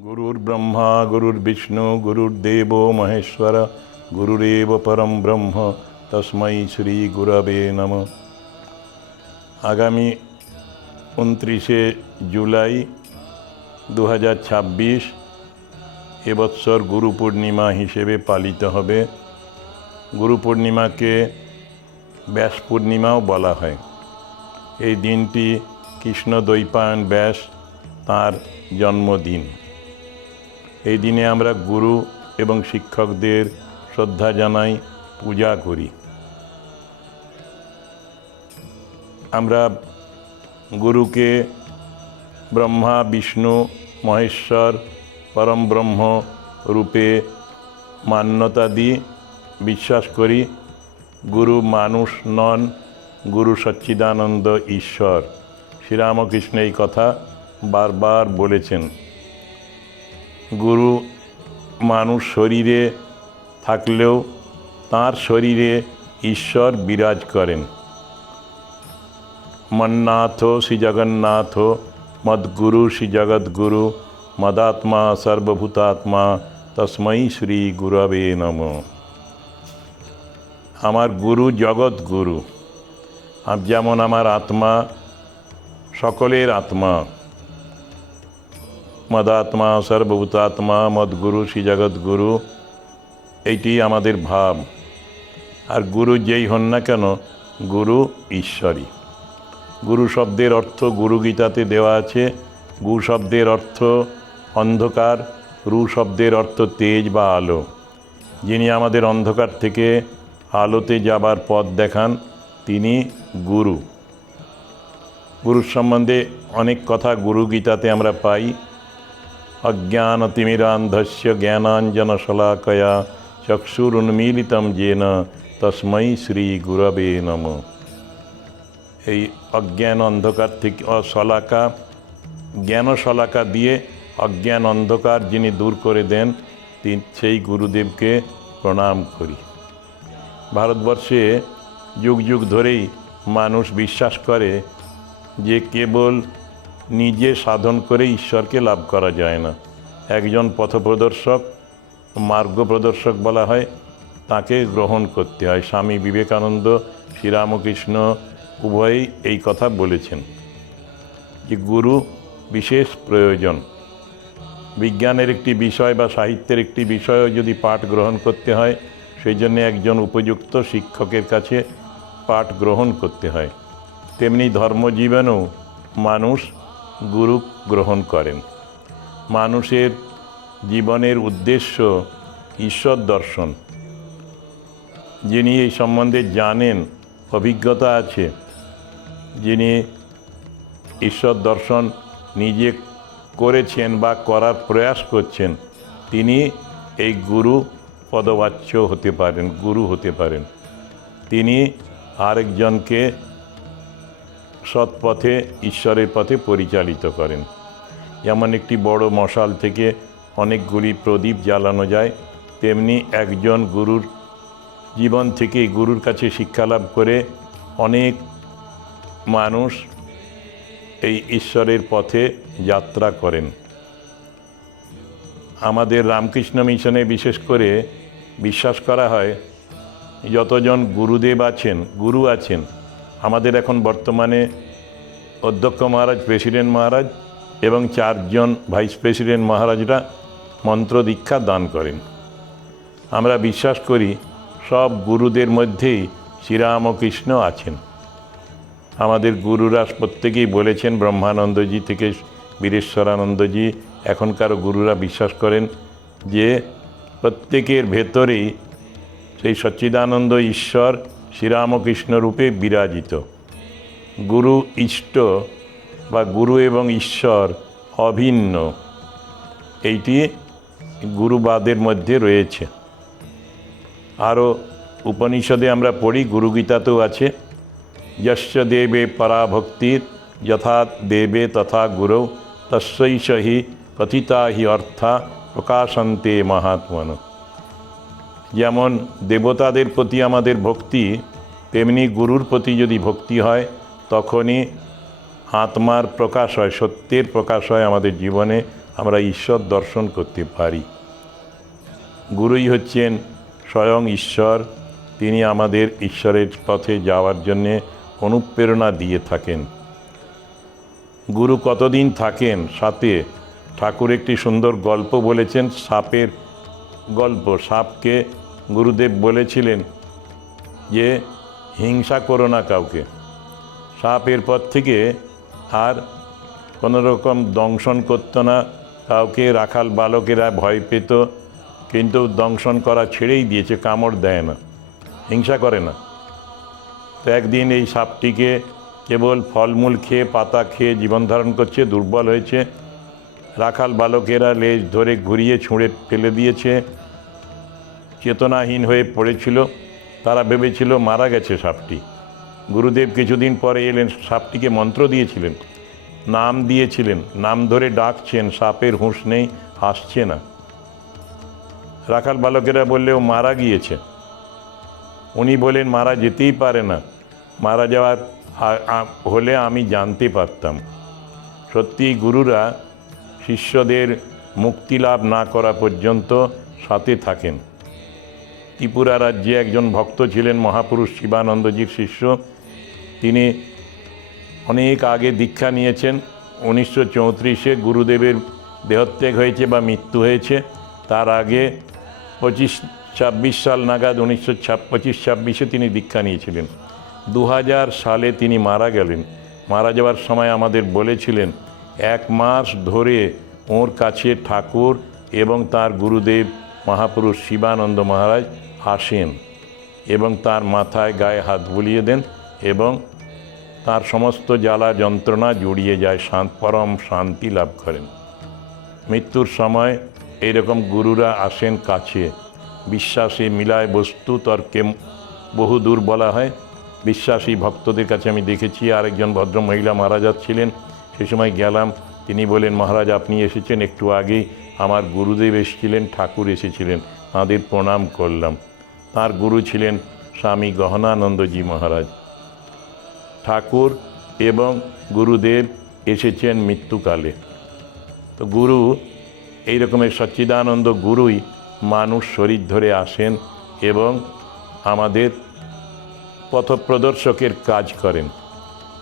गुरुर्ब्रह्मा गुरुर्विष्णु गुरुर्देव महेश्वर गुरुरेव परम ब्रह्म तस्मै श्री गुरवे नमः। आगामी 29 जुलाई 2026 এবছর গুরু পূর্ণিমা হিসেবে পালিত হবে। গুরু পূর্ণিমাকে ব্যাস পূর্ণিমাও বলা হয়। এই দিনটি কৃষ্ণ দ্বৈপায়ন ব্যাস তাঁর জন্মদিন। এই দিনে আমরা গুরু এবং শিক্ষকদের শ্রদ্ধা জানাই, পূজা করি। আমরা গুরুকে ব্রহ্মা বিষ্ণু মহেশ্বর পরম ব্রহ্ম রূপে মান্যতা দিই, বিশ্বাস করি। গুরু মানুষ নন, গুরু সচ্চিদানন্দ ঈশ্বর। শ্রীরামকৃষ্ণ এই কথা বারবার বলেছেন। গুরু মানুষ শরীরে থাকলেও তাঁর শরীরে ঈশ্বর বিরাজ করেন। মন্নাথ শ্রী জগন্নাথ মদ্গুরু শ্রী জগদ্গুরু মদাত্মা সর্বভূতাত্মা তস্मै শ্রী গুরবে নমঃ। আমার গুরু জগৎগুরু। যেমন আমার আত্মা সকলের আত্মা, মদাত্মা সর্বভূতাত্মা মদ্গুরু শ্রী জগৎগুরু, এইটি আমাদের ভাব। আর গুরু যেই হন না কেন, গুরু ঈশ্বরই। গুরু শব্দের অর্থ গুরু গীতাতে দেওয়া আছে। গু শব্দের অর্থ অন্ধকার, রু শব্দের অর্থ তেজ বা আলো। যিনি আমাদের অন্ধকার থেকে আলোতে যাবার পথ দেখান, তিনি গুরু। গুরুর সম্বন্ধে অনেক কথা গুরু গীতাতে আমরা পাই। অজ্ঞানতিমিরান্ধস্য জ্ঞানাঞ্জনশলাকয়া চক্ষুরুন্মীলিতং येन তস্मै শ্রী গুরবে নমঃ। এই অজ্ঞান অন্ধকার থেকে শলাকা, জ্ঞান শলাকা দিয়ে অজ্ঞান অন্ধকার যিনি দূর করে দেন, সেই গুরুদেবকে প্রণাম করি। ভারতবর্ষে যুগ যুগ ধরেই মানুষ বিশ্বাস করে যে কেবল নিজে সাধন করে ঈশ্বরকে লাভ করা যায় না। একজন পথপ্রদর্শক, মার্গপ্রদর্শক বলা হয়, তাকে গ্রহণ করতে হয়। স্বামী বিবেকানন্দ, শ্রীরামকৃষ্ণ উভয়ই এই কথা বলেছেন যে গুরু বিশেষ প্রয়োজন। বিজ্ঞানের একটি বিষয় বা সাহিত্যের একটি বিষয়ও যদি পাঠ গ্রহণ করতে হয়, সেই জন্য একজন উপযুক্ত শিক্ষকের কাছে পাঠ গ্রহণ করতে হয়। তেমনি ধর্মজীবনেও মানুষ গুরু গ্রহণ করেন। মানুষের জীবনের উদ্দেশ্য ঈশ্বর দর্শন। যিনি এই সম্বন্ধে জানেন, অভিজ্ঞতা আছে, যিনি ঈশ্বর দর্শন নিজে করেছেন বা করার প্রয়াস করছেন, তিনি এই গুরু পদবাচ্য হতে পারেন, গুরু হতে পারেন। তিনি আরেকজনকে সৎপথে, ঈশ্বরের পথে পরিচালিত করেন। যেমন একটি বড় মশাল থেকে অনেকগুলি প্রদীপ জ্বালানো যায়, তেমনি একজন গুরুর জীবন থেকে, গুরুর কাছে শিক্ষালাভ করে অনেক মানুষ এই ঈশ্বরের পথে যাত্রা করেন। আমাদের রামকৃষ্ণ মিশনে বিশেষ করে বিশ্বাস করা হয়, যতজন গুরুদেব আছেন, গুরু আছেন, আমাদের এখন বর্তমানে অধ্যক্ষ মহারাজ, প্রেসিডেন্ট মহারাজ এবং 4 জন ভাইস প্রেসিডেন্ট মহারাজরা মন্ত্র দীক্ষা দান করেন। আমরা বিশ্বাস করি সব গুরুদের মধ্যেই শ্রীরামকৃষ্ণ আছেন। আমাদের গুরুরা প্রত্যেকেই বলেছেন, ব্রহ্মানন্দজি থেকে বীরেশ্বরানন্দজি, এখনকার গুরুরা বিশ্বাস করেন যে প্রত্যেকের ভেতরেই সেই সচ্চিদানন্দ ঈশ্বর শ্রীরামকৃষ্ণ রূপে বিরাজিত। গুরু ইষ্ট বা গুরু এবং ঈশ্বর অভিন্ন, এইটি গুরুবাদের মধ্যে রয়েছে। আরও উপনিষদে আমরা পড়ি, গুরুগীতাতেও আছে, যস্য দেবে পরাভক্তির যথা দেবে তথা গুরৌ তস্যৈষ হি কথিতা হি অর্থা প্রকাশন্তে মহাত্মনঃ। যেমন দেবতাদের প্রতি আমাদের ভক্তি, তেমনি গুরুর প্রতি যদি ভক্তি হয়, তখনই আত্মার প্রকাশ হয়, সত্যের প্রকাশ হয় আমাদের জীবনে, আমরা ঈশ্বর দর্শন করতে পারি। গুরুই হচ্ছেন স্বয়ং ঈশ্বর, তিনি আমাদের ঈশ্বরের পথে যাওয়ার জন্যে অনুপ্রেরণা দিয়ে থাকেন। গুরু কতদিন থাকেন সাথে? ঠাকুর একটি সুন্দর গল্প বলেছেন, সাপের গল্প। সাপকে গুরুদেব বলেছিলেন যে হিংসা করো না কাউকে। সাপ এরপর থেকে আর কোনো রকম দংশন করতো না কাউকে। রাখাল বালকেরা ভয় পেত, কিন্তু দংশন করা ছেড়েই দিয়েছে, কামড় দেয় না, হিংসা করে না। তো একদিন এই সাপটিকে কেবল ফলমূল খেয়ে, পাতা খেয়ে জীবন ধারণ করছে, দুর্বল হয়েছে। রাখাল বালকেরা লেজ ধরে ঘুরিয়ে ছুঁড়ে ফেলে দিয়েছে, চেতনাহীন হয়ে পড়েছিল। তারা ভেবেছিল মারা গেছে সাপটি। গুরুদেব কিছুদিন পরে এলেন, সাপটিকে মন্ত্র দিয়েছিলেন, নাম দিয়েছিলেন, নাম ধরে ডাকছেন, সাপের হুঁশ নেই, আসছে না। রাখাল বালকেরা বললে ও মারা গিয়েছে। উনি বলেন মারা যেতেই পারে না, মারা যাওয়ার হলে আমি জানতে পারতাম। সত্যি গুরুরা শিষ্যদের মুক্তি লাভ না করা পর্যন্ত সাথে থাকেন। ত্রিপুরা রাজ্যে একজন ভক্ত ছিলেন, মহাপুরুষ শিবানন্দজির শিষ্য। তিনি অনেক আগে দীক্ষা নিয়েছেন। 1934-এ গুরুদেবের দেহত্যাগ হয়েছে বা মৃত্যু হয়েছে। তার আগে 25-26 সাল নাগাদ 1925-26-এ তিনি দীক্ষা নিয়েছিলেন। 2000 সালে তিনি মারা গেলেন। মারা যাওয়ার সময় আমাদের বলেছিলেন 1 মাস ধরে ওর কাছে ঠাকুর এবং তার গুরুদেব মহাপুরুষ শিবানন্দ মহারাজ আসেন এবং তার মাথায় গায়ে হাত বুলিয়ে দেন এবং তার সমস্ত জ্বালা যন্ত্রণা জুড়িয়ে যায়, পরম শান্তি লাভ করেন। মৃত্যুর সময় এইরকম গুরুরা আসেন কাছে। বিশ্বাসে মিলায় বস্তু, তর্কে বহু দূর বলা হয়। বিশ্বাসী ভক্তদের কাছে আমি দেখেছি। আরেকজন ভদ্র মহিলা মারা যাচ্ছিলেন, সে সময় গেলাম। তিনি বলেন, মহারাজ আপনি এসেছেন, একটু আগেই আমার গুরুদেব এসেছিলেন, ঠাকুর এসেছিলেন, তাঁদের প্রণাম করলাম। তার গুরু ছিলেন স্বামী গহনানন্দজি মহারাজ। ঠাকুর এবং গুরুদেব এসেছেন মৃত্যুকালে। তো গুরু এই রকমের সচ্চিদানন্দ গুরুই মানুষ শরীর ধরে আসেন এবং আমাদের পথপ্রদর্শকের কাজ করেন।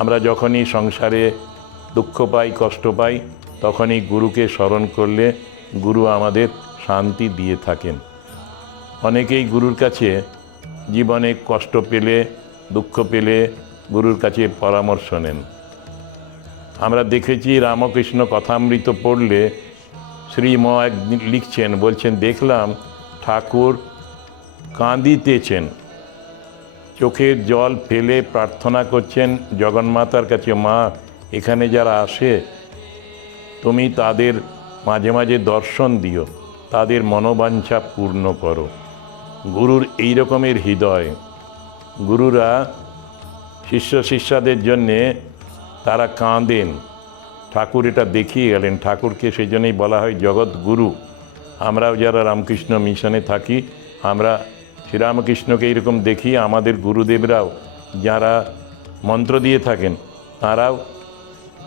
আমরা যখনই সংসারে দুঃখ পাই, কষ্ট পাই, তখনই গুরুকে স্মরণ করলে গুরু আমাদের শান্তি দিয়ে থাকেন। অনেকেই গুরুর কাছে জীবনে কষ্ট পেলে, দুঃখ পেলে গুরুর কাছে পরামর্শ নেন। আমরা দেখেছি রামকৃষ্ণ কথামৃত পড়লে শ্রীম একদিন লিখছেন, বলছেন দেখলাম ঠাকুর কাঁদিতেছেন, চোখের জল ফেলে প্রার্থনা করছেন জগন্মাতার কাছে, মা এখানে যারা আসে তুমি তাদের মাঝে মাঝে দর্শন দিও, তাদের মনোবাঞ্ছা পূর্ণ করো। গুরুর এই রকমের হৃদয়। গুরুরা শিষ্য শিষ্যাদের জন্যে তারা কাঁদেন। ঠাকুর এটা দেখিয়ে গেলেন। ঠাকুরকে সেই জন্যই বলা হয় জগৎ গুরু। আমরাও যারা রামকৃষ্ণ মিশনে থাকি, আমরা শ্রীরামকৃষ্ণকে এইরকম দেখি। আমাদের গুরুদেবরাও যারা মন্ত্র দিয়ে থাকেন, তাঁরাও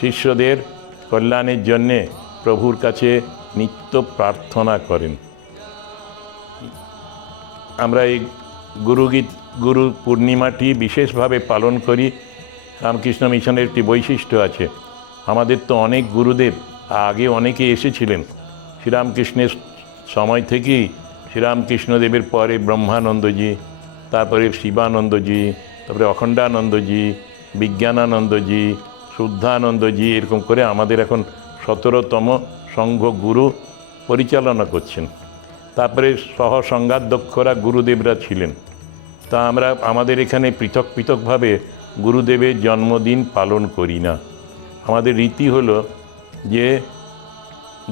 শিষ্যদের কল্যাণের জন্যে প্রভুর কাছে নিত্য প্রার্থনা করেন। আমরা এই গুরু পূর্ণিমাটি বিশেষভাবে পালন করি। রামকৃষ্ণ মিশনের একটি বৈশিষ্ট্য আছে। আমাদের তো অনেক গুরুদেব আগে অনেকে এসেছিলেন। শ্রীরামকৃষ্ণের সময় থেকেই শ্রীরামকৃষ্ণদেবের পরে ব্রহ্মানন্দজি, তারপরে শিবানন্দজি, তারপরে অখণ্ডানন্দজি, বিজ্ঞানানন্দজি, শুদ্ধানন্দজি, এরকম করে আমাদের এখন 17তম সংঘ গুরু পরিচালনা করছেন। তারপরে সহসংঘাধ্যক্ষরা গুরুদেবরা ছিলেন। তা আমরা আমাদের এখানে পৃথক পৃথকভাবে গুরুদেবের জন্মদিন পালন করি না। আমাদের রীতি হলো যে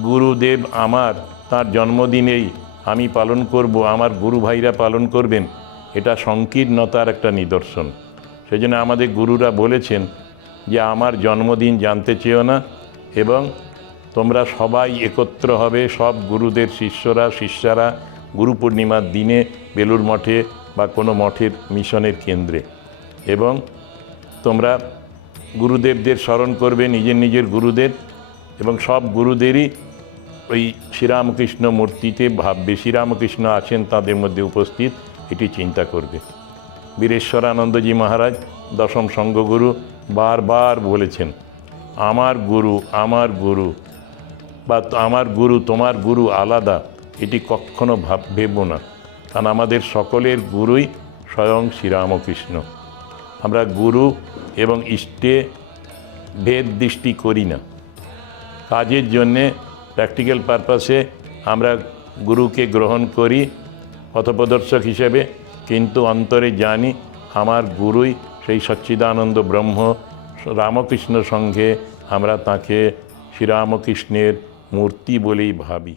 গুরুদেব আমার, তার জন্মদিনেই আমি পালন করব, আমার গুরু ভাইরা পালন করবেন, এটা সংকীর্ণতার একটা নিদর্শন। সেজন্য আমাদের গুরুরা বলেছেন যে আমার জন্মদিন জানতে চেও না এবং তোমরা সবাই একত্র হবে, সব গুরুদের শিষ্যরা গুরু পূর্ণিমার দিনে বেলুর মঠে বা কোনো মঠের মিশনের কেন্দ্রে, এবং তোমরা গুরুদেবদের স্মরণ করবে, নিজের নিজের গুরুদেব, এবং সব গুরুদেরই ওই শ্রীরামকৃষ্ণ মূর্তিতে ভাববে শ্রীরামকৃষ্ণ আছেন তাদের মধ্যে উপস্থিত, এটি চিন্তা করবে। বীরেশ্বরানন্দজি মহারাজ দশম সঙ্ঘগুরু বারবার বলেছেন, আমার গুরু বা আমার গুরু তোমার গুরু আলাদা, এটি কখনো ভেবো না, কারণ আমাদের সকলের গুরুই স্বয়ং শ্রীরামকৃষ্ণ। আমরা গুরু এবং ইষ্টে ভেদ দৃষ্টি করি না। কাজের জন্যে প্র্যাকটিক্যাল পারপাসে আমরা গুরুকে গ্রহণ করি পথপ্রদর্শক হিসেবে, কিন্তু অন্তরে জানি আমার গুরুই সেই সচ্চিদানন্দ ব্রহ্ম রামকৃষ্ণ সঙ্গে, আমরা তাকে শ্রীরামকৃষ্ণের মূর্তি বলেই ভাবি।